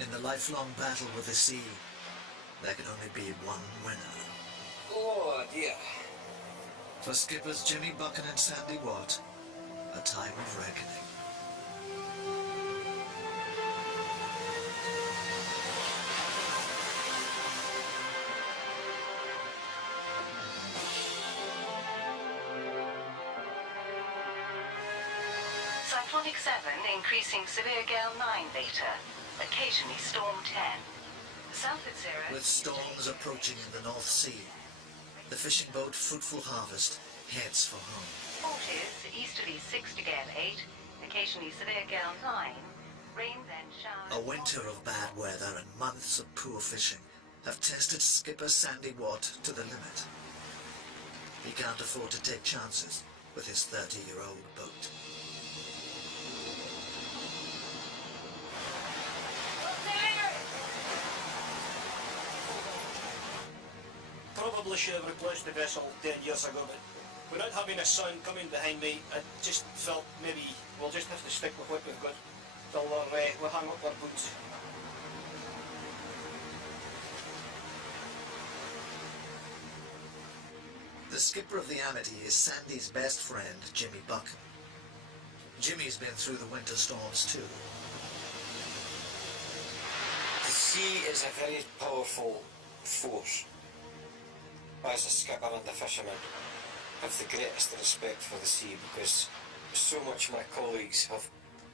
In the lifelong battle with the sea, there can only be one winner. Oh dear. For skippers Jimmy Bucken and Sandy Watt, a time of reckoning. Cyclonic 7 increasing severe gale 9 later, occasionally storm 10. South at 0. With storms approaching in the North Sea, the fishing boat Fruitful Harvest heads for home. 40s, easterly 6 to gale 8, occasionally severe gale 9, rain then showers. A winter of bad weather and months of poor fishing have tested skipper Sandy Watt to the limit. He can't afford to take chances with his 30-year-old boat. Probably should have replaced the vessel 10 years ago, but without having a son coming behind me, I just felt maybe we'll just have to stick with what we've got till we hang up our boots. The skipper of the Amity is Sandy's best friend, Jimmy Bucken. Jimmy's been through the winter storms too. The sea is a very powerful force. As a skipper and a fisherman, I have the greatest respect for the sea because so much of my colleagues have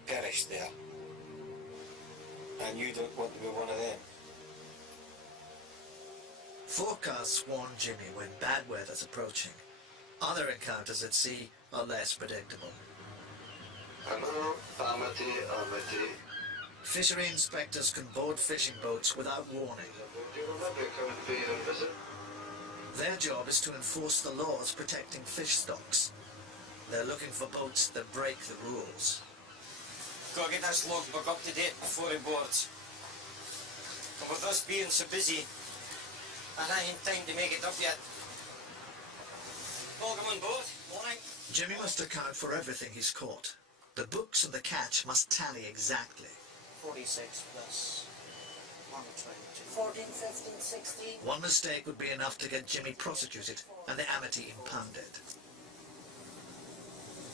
perished there, and you don't want to be one of them. Forecasts warn Jimmy when bad weather's approaching. Other encounters at sea are less predictable. Hello, Amity, Amity. Fishery inspectors can board fishing boats without warning. Do you remember coming to pay you a visit? Their job is to enforce the laws protecting fish stocks. They're looking for boats that break the rules. Gotta get this logbook up to date before he boards. And with us being so busy, I ain't time to make it up yet. Welcome on board. Morning. Jimmy must account for everything he's caught. The books and the catch must tally exactly. 46 plus 120. 14, 15, 16. One mistake would be enough to get Jimmy prosecuted and the Amity impounded.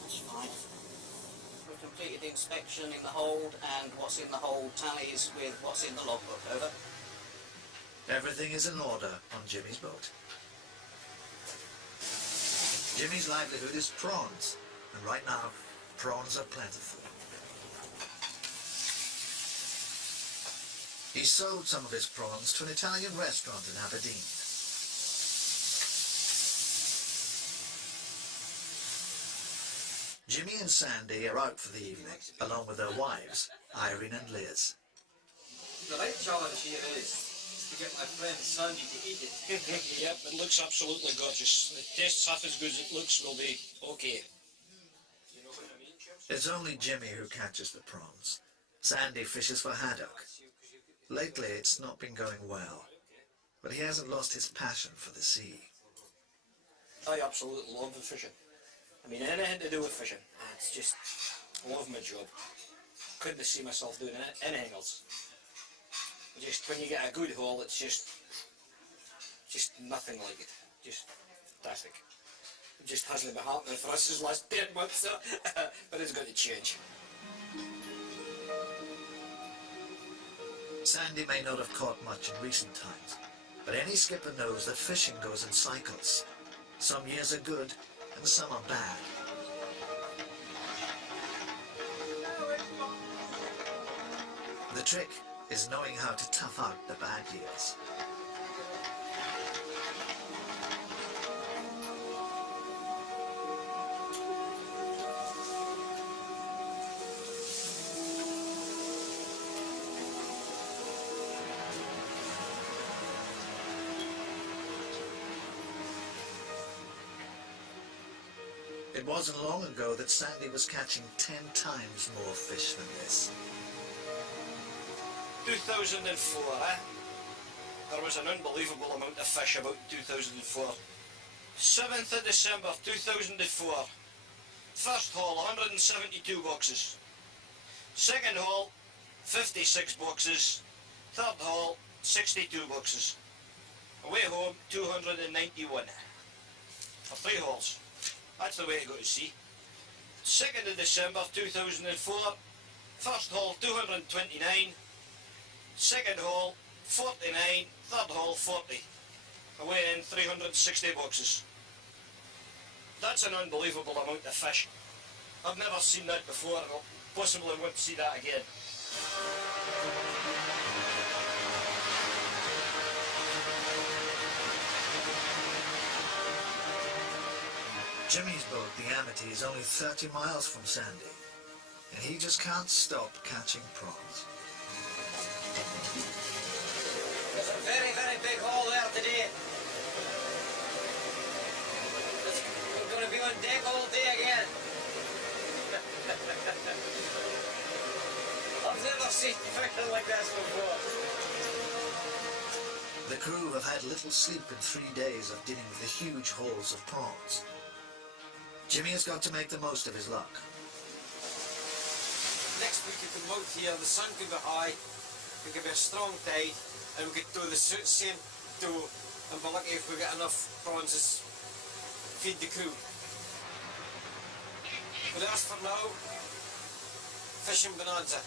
That's fine. We've completed the inspection in the hold, and what's in the hold tallies with what's in the logbook. Over. Everything is in order on Jimmy's boat. Jimmy's livelihood is prawns, and right now, prawns are plentiful. He sold some of his prawns to an Italian restaurant in Aberdeen. Jimmy and Sandy are out for the evening, along with their wives, Irene and Liz. The right challenge here is to get my friend Sandy to eat it. Yep, it looks absolutely gorgeous. It tastes half as good as it looks, will be okay. You know what I mean, Chelsea? It's only Jimmy who catches the prawns. Sandy fishes for haddock. Lately, it's not been going well, but he hasn't lost his passion for the sea. I absolutely love the fishing. I mean, anything to do with fishing. It's just, I love my job. Couldn't see myself doing anything else. Just when you get a good haul, it's just nothing like it. Just fantastic. It just hasn't been happening for us this last 10 months, but it's going to change. Sandy may not have caught much in recent times, but any skipper knows that fishing goes in cycles. Some years are good, and some are bad. The trick is knowing how to tough out the bad years. It wasn't long ago that Sandy was catching 10 times more fish than this. 2004, There was an unbelievable amount of fish about 2004. 7th of December 2004. First haul, 172 boxes. Second haul, 56 boxes. Third haul, 62 boxes. Away home, 291. For 3 hauls. That's the way to go to sea. 2nd of December 2004. First haul, 229. Second haul, 49. Third haul, 40. Away in 360 boxes. That's an unbelievable amount of fish. I've never seen that before. I'll possibly won't see that again. Jimmy's boat, the Amity, is only 30 miles from Sandy, and he just can't stop catching prawns. There's a very, very big haul there today. We're going to be on deck all day again. I've never seen fishing like this before. The crew have had little sleep in 3 days of dealing with the huge hauls of prawns. Jimmy has got to make the most of his luck. Next week you come out here, the sun could be high, there could be a strong tide, and we could do the same do, and we're lucky if we get enough prawns to feed the crew. But as for now, fishing bonanza.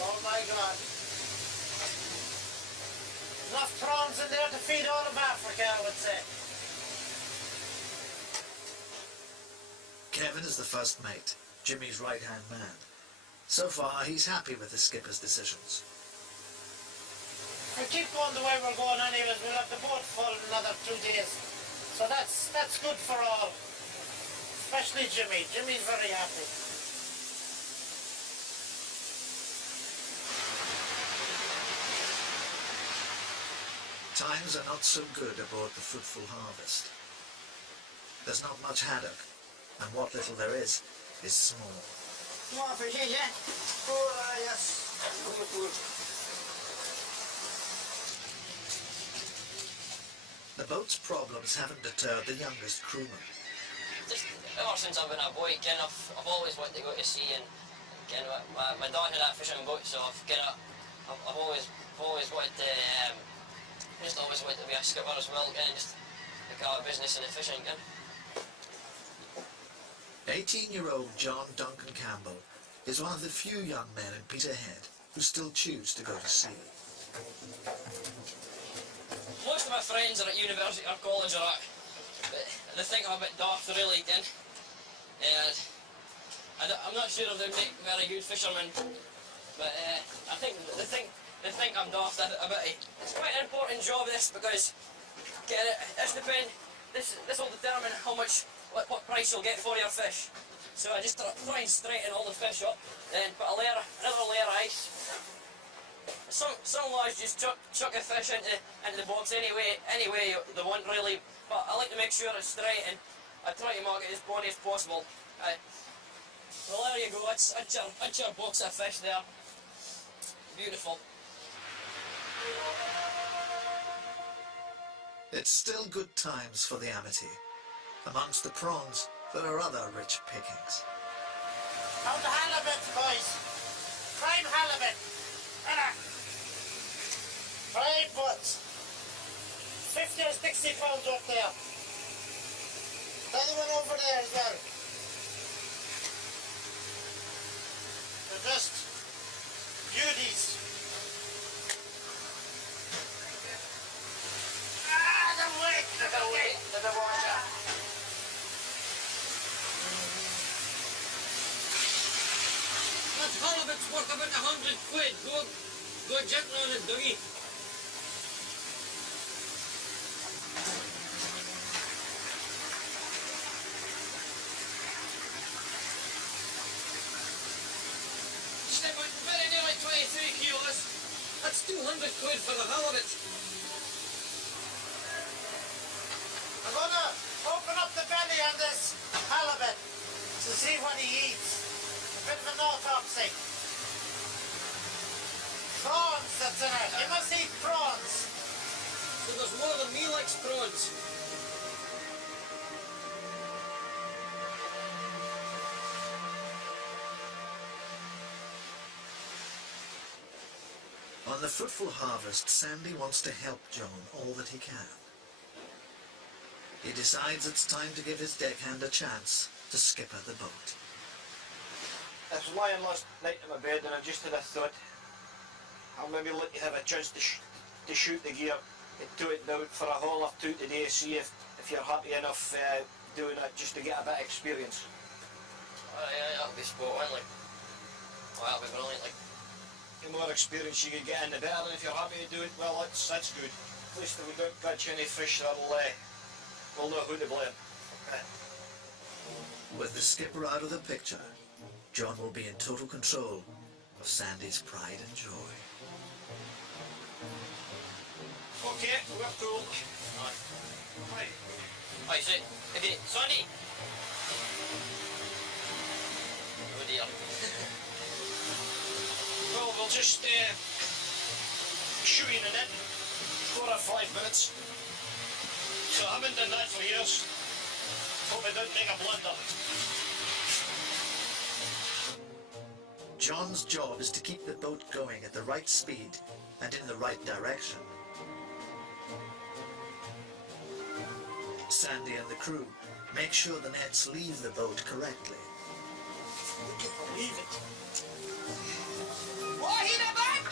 Oh my God. Enough prawns in there to feed all of Africa, I would say. Kevin is the first mate, Jimmy's right-hand man. So far, he's happy with the skipper's decisions. If we keep going the way we're going anyways, we'll have the boat full in another 2 days. So that's good for all. Especially Jimmy. Jimmy's very happy. Times are not so good aboard the Fruitful Harvest. There's not much haddock, and what little there is small. More fishes, yeah? Oh, yes. Good. The boat's problems haven't deterred the youngest crewman. Just ever since I've been a boy, I've always wanted to go to sea, and my dad had that fishing boat, so I've always wanted to just always wanted to be a skipper as well, and just pick up a business in the fishing again. 18-year-old John Duncan Campbell is one of the few young men in Peterhead who still choose to go to sea. Most of my friends are at university or college or that, but they think I'm a bit daft really, and I'm not sure if they make very good fishermen, but I think they think I'm daft a bit. It's quite an important job this, because this will determine what price you'll get for your fish. So I just try and straighten all the fish up, then put another layer of ice. Some lads just chuck a fish into the box anyway they want really, but I like to make sure it's straight, and I try to mark it as bony as possible. Well, there you go, that's your box of fish there. Beautiful. It's still good times for the Amity. Amongst the prawns, there are other rich pickings. How's the halibut, boys? Prime halibut. Prime butts. 50 or 60 pounds up there. The other one over there as well. They're just beauties. The weight of the water. That halibut's worth about 100 quid. Go gently on it, Dougie. Step out very nearly 23 kilos. That's 200 quid for the halibut. I'm gonna open up the belly on this halibut to see what he eats. A bit of an autopsy. Prawns that prawns in it. You must eat prawns. So there's more than me likes prawns. On the fruitful harvest, Sandy wants to help John all that he can. He decides it's time to give his deckhand a chance to skipper the boat. I was lying last night in my bed and I just had a thought, I'll maybe let you have a chance to shoot the gear and tow it down for a haul or two today, see if you're happy enough doing it just to get a bit of experience. Yeah, that'll be spot on, like. Oh, that'll be brilliant, like. The more experience you can get in, the better, and if you're happy to do it, well, that's good. At least if we don't catch any fish, we'll know who to blame. With the skipper out of the picture, John will be in total control of Sandy's pride and joy. Okay, we're cool. Right. Right, so, Sandy! Oh dear. Well, we'll just shoot in the net 4 or 5 minutes. So I haven't done that for years. Hope I don't make a blunder. John's job is to keep the boat going at the right speed and in the right direction. Sandy and the crew make sure the nets leave the boat correctly. Would you believe it? What, hit a back?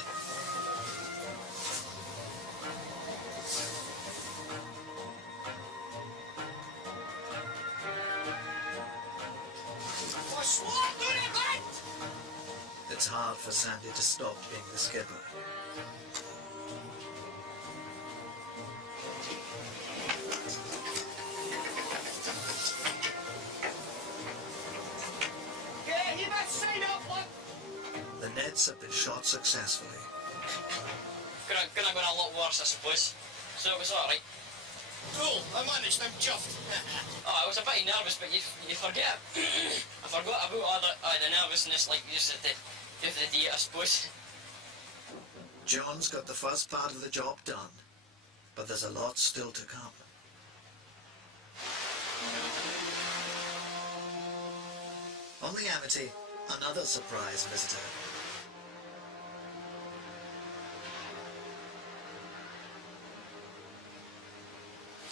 What's what? Do it back? It's hard for Sandy to stop being the skipper. Yeah, you must sign up, look. The nets have been shot successfully. Could have gone a lot worse, I suppose. So it was alright. Cool, I managed, I'm chuffed. Oh, I was a bit nervous, but you forget. I forgot about all the nervousness, like just at the day, I suppose. John's got the first part of the job done, but there's a lot still to come. On the Amity, another surprise visitor.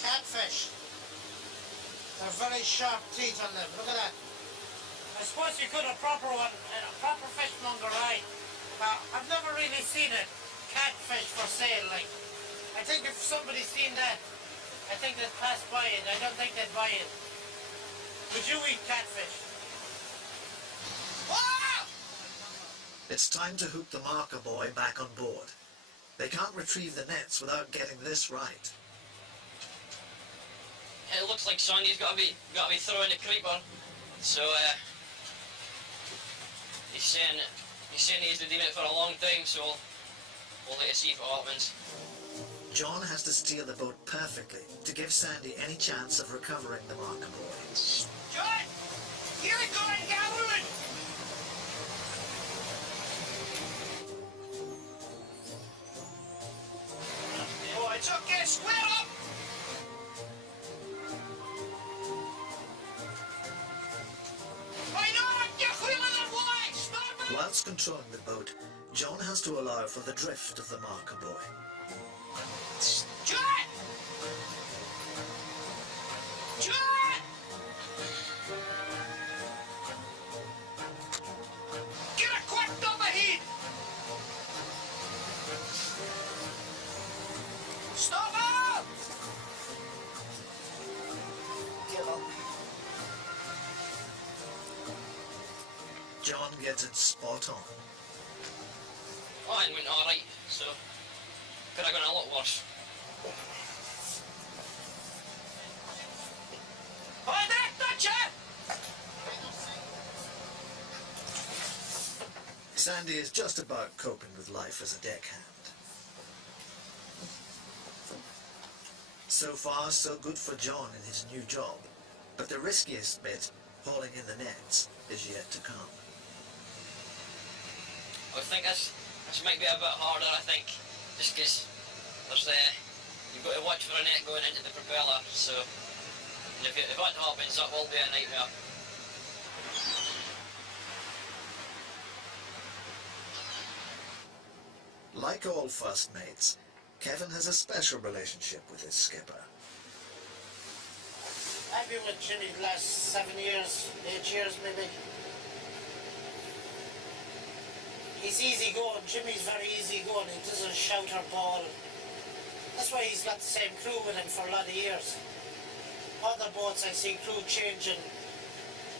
Catfish. They're very sharp teeth on them. Look at that. I suppose you could a proper one, a proper fishmonger, right? But I've never really seen a catfish for sale. Like, I think if somebody's seen that, I think they'd pass by it. I don't think they'd buy it. Would you eat catfish? Ah! It's time to hook the marker boy back on board. They can't retrieve the nets without getting this right. It looks like Sandy's got to be throwing the creeper. So he's saying he's been doing it for a long time. So we'll let us see if it happens. John has to steer the boat perfectly to give Sandy any chance of recovering the marker boy. John! Here it going, Gavin! Oh, it's okay, square up! I know what you're wheeling and why! Stop it! Whilst controlling the boat, John has to allow for the drift of the marker boy. John! John! Get a quick up ahead! Stop up! Get up. John gets it spot on. Oh, it went alright. So could have gone a lot worse. Hold that, Dutcher! Sandy is just about coping with life as a deckhand. So far, so good for John in his new job, but the riskiest bit, hauling in the nets, is yet to come. I think this might be a bit harder, I think. just because there's you've got to watch for a net going into the propeller, so and if that happens, that will be a nightmare. Like all first mates, Kevin has a special relationship with his skipper. I've been with Jimmy the last 7 years, 8 years maybe. He's easy going. Jimmy's very easy going. He doesn't shout or bawl. That's why he's got the same crew with him for a lot of years. Other boats I see crew changing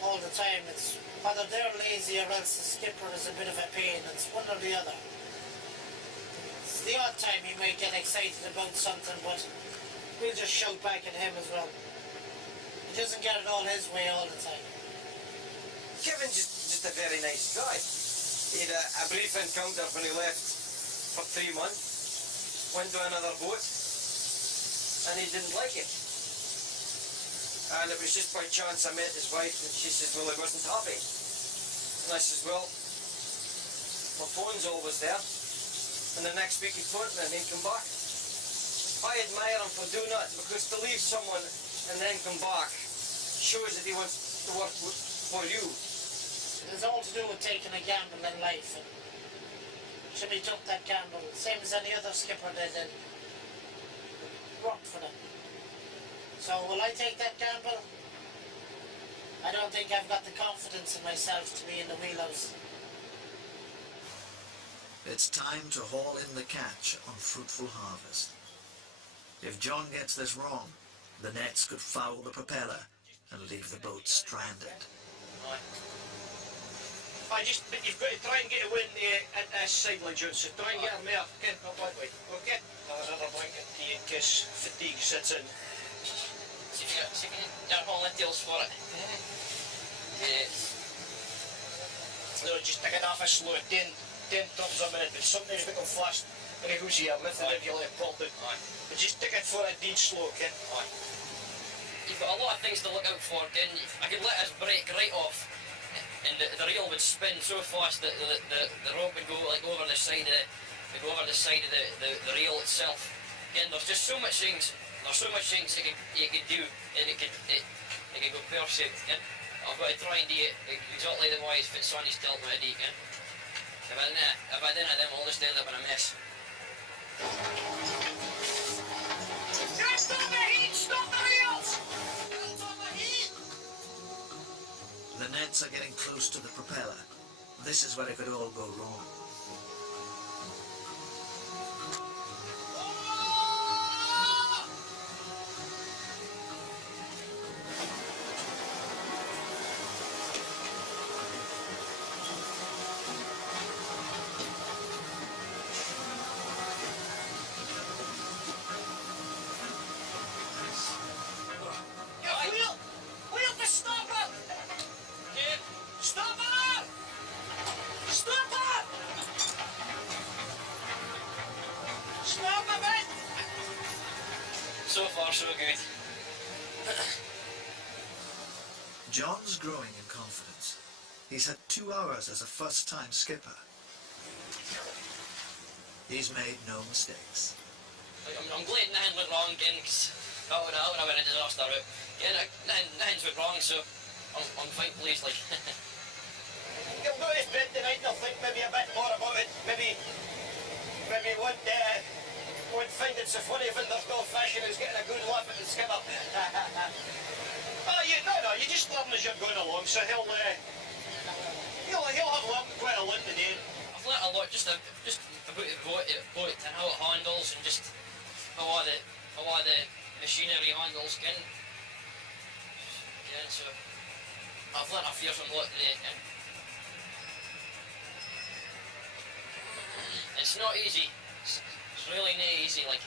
all the time. It's whether they're lazy or else the skipper is a bit of a pain. It's one or the other. It's the odd time he might get excited about something, but we'll just shout back at him as well. He doesn't get it all his way all the time. Kevin's just a very nice guy. He had a brief encounter when he left for 3 months, went to another boat, and he didn't like it. And it was just by chance I met his wife, and she said, well, he wasn't happy. And I said, well, my phone's always there. And the next week he phoned me and he'd come back. I admire him for doing that, because to leave someone and then come back shows that he wants to work for you. It's all to do with taking a gamble in life. And Jimmy took that gamble, same as any other skipper did, and worked for them. So will I take that gamble? I don't think I've got the confidence in myself to be in the wheelhouse. It's time to haul in the catch on Fruitful Harvest. If John gets this wrong, the nets could foul the propeller and leave the boat stranded. But you've got to try and get away at this side line, John, so try and get her there. Okay, not that way. Okay. There's another blanket to you in case fatigue sets in. See if you can hold the tails for it. Yes. No, just take it off a slow, 10 turns a minute, but sometimes we can fast when it goes here, lift it if you let it pull down. But just take it for a dead slow, okay? You've got a lot of things to look out for, Ken. I could let us break right off, and the reel would spin so fast that the rope would go like over the side of the reel itself. Again, there's just so much things. There's so much things you could do, and it could go pear-shaped. I've got to try and do it exactly the way it's on his tilt when I do it. If I didn't, then we'll just end up in a mess. Stop the heat! Stop the reels! Stop the heat! The nets are getting close to the propeller. This is where it could all go wrong. So far, so good. John's growing in confidence. He's had 2 hours as a first-time skipper. He's made no mistakes. I'm glad nothing went wrong again, because that would have been a disaster. Yeah, nothing's went wrong, so I'm quite pleased. Like. You'll go to bed tonight and I'll think maybe a bit more about it. Maybe won't find it so funny if there's no fish and he's getting a good laugh at the skipper. You just learn as you're going along, so he'll have learned quite a lot today. I've learnt a lot just about the boat and how it handles, and just how all the machinery handles. So I've learnt a fearsome lot today. It's not easy. It's really not easy, like.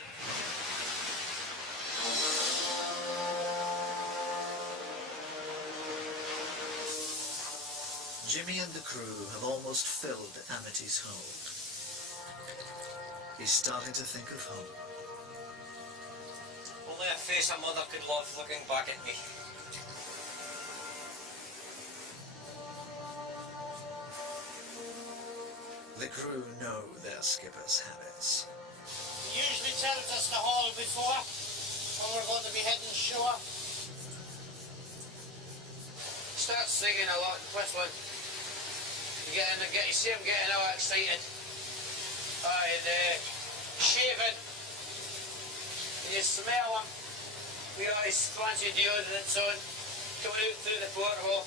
Jimmy and the crew have almost filled Amity's hold. He's starting to think of home. Only a face a mother could love looking back at me. The crew know their skipper's habits. before, when we're going to be heading shore. Start singing a lot, whistling. You see him getting all excited. And shaving. And you smell him. We got his fancy deodorants on, coming out through the porthole.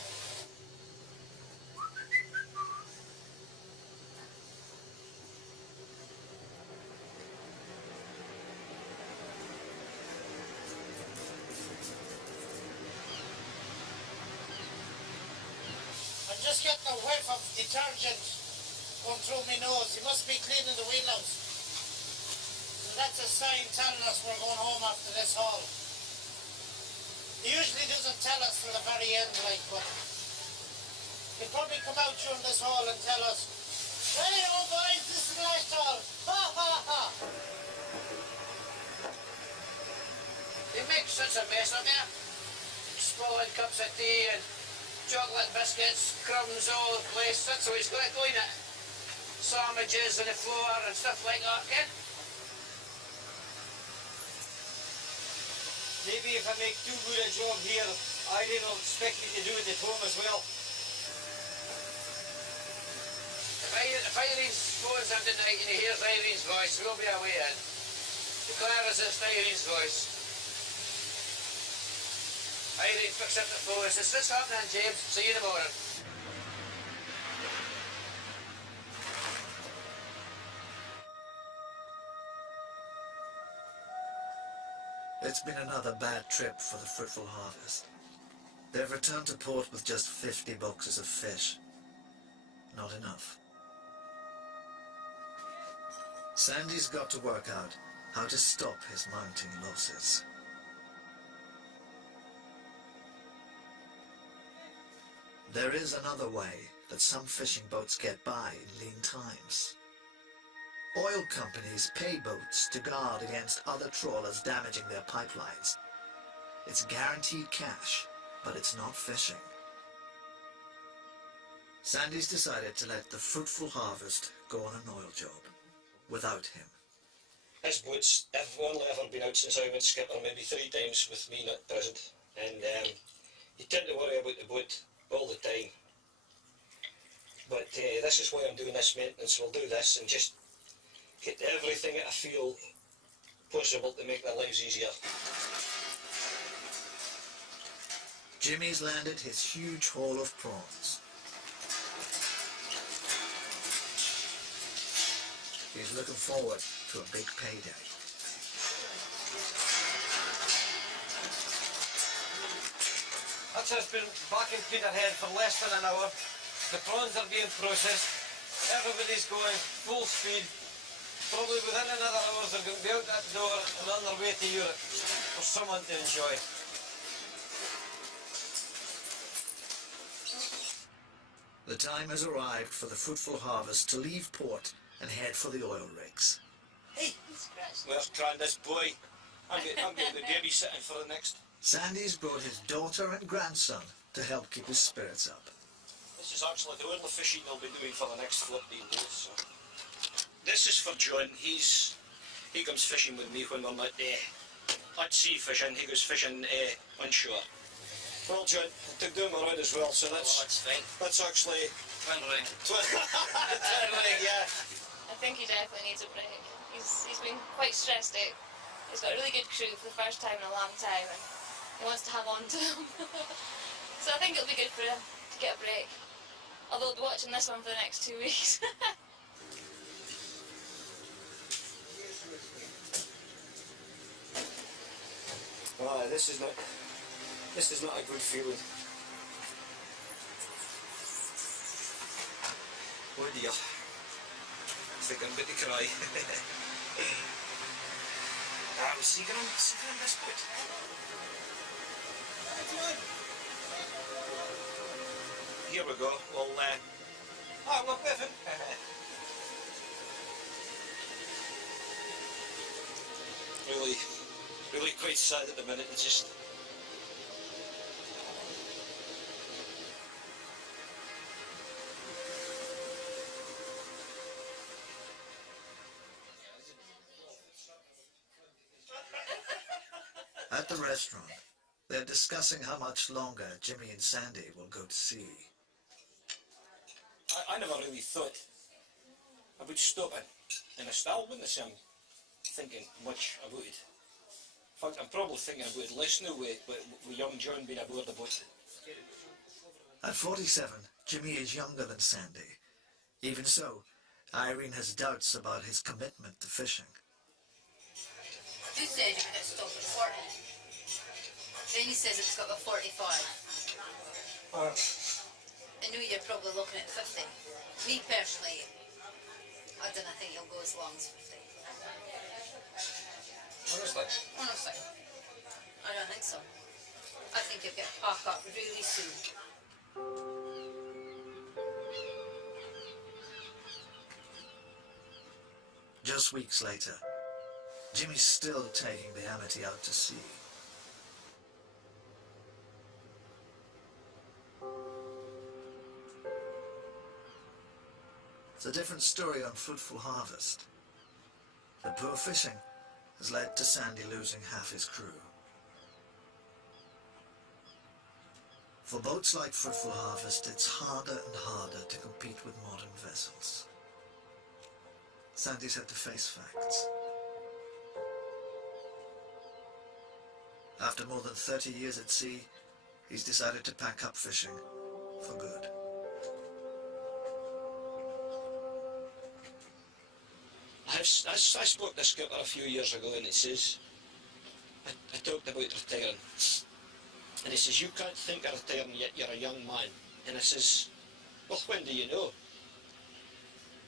I'm just getting a whiff of detergent going through my nose. He must be cleaning the wheelhouse. So that's a sign telling us we're going home after this haul. He usually doesn't tell us till the very end, like, but he'll probably come out during this haul and tell us, "Hey, oh boys, this is the last haul. Ha ha ha." They make such a mess of it. Spilling cups of tea and chocolate biscuits, crumbs all over the place. That's how he's got to clean it. Sandwiches on the floor and stuff like that, Ken. Maybe if I make too good a job here, I didn't expect you to do it at home as well. If Irene's phones him tonight and he hears Irene's voice, we'll be away in. Declare us it's Irene's voice. Irene picks up the phone and says, "What's happening, James? See you in the morning." It's been another bad trip for the Fruitful Harvest. They've returned to port with just 50 boxes of fish. Not enough. Sandy's got to work out how to stop his mounting losses. There is another way that some fishing boats get by in lean times. Oil companies pay boats to guard against other trawlers damaging their pipelines. It's guaranteed cash, but it's not fishing. Sandy's decided to let the Fruitful Harvest go on an oil job without him. His boats have only ever been out since I went skipper maybe 3 times with me not present, and you tend to worry about the boat all the time. But this is why I'm doing this maintenance. We'll do this and just get everything that I feel possible to make their lives easier. Jimmy's landed his huge haul of prawns. He's looking forward to a big payday. That's just been back in Peterhead for less than an hour. The prawns are being processed. Everybody's going full speed. Probably within another hour they're going to be out that door and on their way to Europe for someone to enjoy. The time has arrived for the Fruitful Harvest to leave port and head for the oil rigs. Hey, where's Grandis boy? I'm getting the babysitting for the next. Sandy's brought his daughter and grandson to help keep his spirits up. This is actually the only fishing they'll be doing for the next 14 days. So. This is for John. He comes fishing with me when we're not at sea fishing. He goes fishing on shore. Well, John, I took down my rod as well, so that's fine. That's actually Twin rig. twin rig, yeah. I think he definitely needs a break. He's been quite stressed out. He's got a really good crew for the first time in a long time, and he wants to hang on to them. So I think it'll be good for him to get a break. Although I'll be watching this one for the next 2 weeks. Ah, this is not a good feeling. Oh dear. I think I'm going to cry. Was Seagram this boat? Here we go. Well, we're with him. Really quite sad at the minute. It's just. the restaurant, they're discussing how much longer Jimmy and Sandy will go to sea. I never really thought I would stop it, and I still wouldn't say I'm thinking much about it. In fact, I'm probably thinking about it less now with young John being aboard the boat. At 47, Jimmy is younger than Sandy. Even so, Irene has doubts about his commitment to fishing. You said you're going to stop at 40. Then he says it's got a 45. I knew you're probably looking at 50. Me personally, I don't think he'll go as long as 50. Honestly? Honestly. I don't think so. I think you'll get packed up really soon. Just weeks later, Jimmy's still taking the Amity out to sea. It's a different story on Fruitful Harvest. The poor fishing has led to Sandy losing half his crew. For boats like Fruitful Harvest, it's harder and harder to compete with modern vessels. Sandy's had to face facts. After more than 30 years at sea, he's decided to pack up fishing for good. I spoke to the skipper a few years ago, and it says, I talked about retiring, and he says, you can't think of retiring yet, you're a young man. And I says, well, when do you know?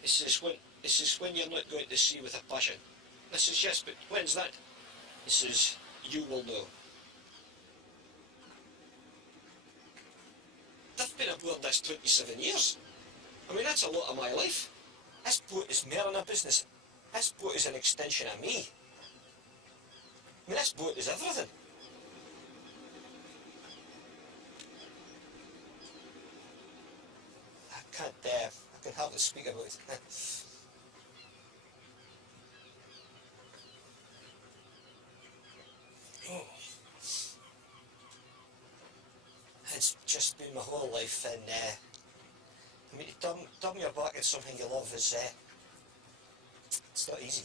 He says, when you're not going to sea with a passion. I says, yes, but when's that? He says, you will know. I've been aboard this 27 years. I mean, that's a lot of my life. This boat is more than a business. This boat is an extension of me. I mean, this boat is everything. I can hardly speak about it. Oh. It's just been my whole life, and I mean, to turn your back at something you love is, it's not easy.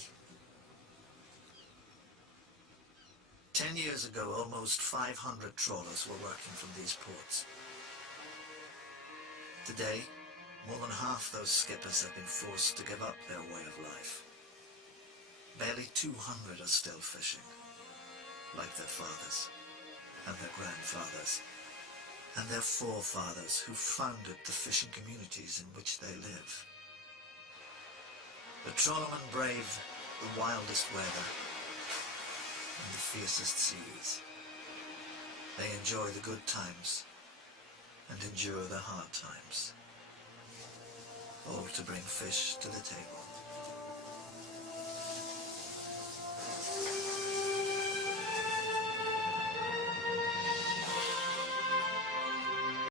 10 years ago, almost 500 trawlers were working from these ports. Today, more than half those skippers have been forced to give up their way of life. Barely 200 are still fishing, like their fathers and their grandfathers and their forefathers who founded the fishing communities in which they live. The trawlermen brave the wildest weather and the fiercest seas. They enjoy the good times and endure the hard times, all to bring fish to the table.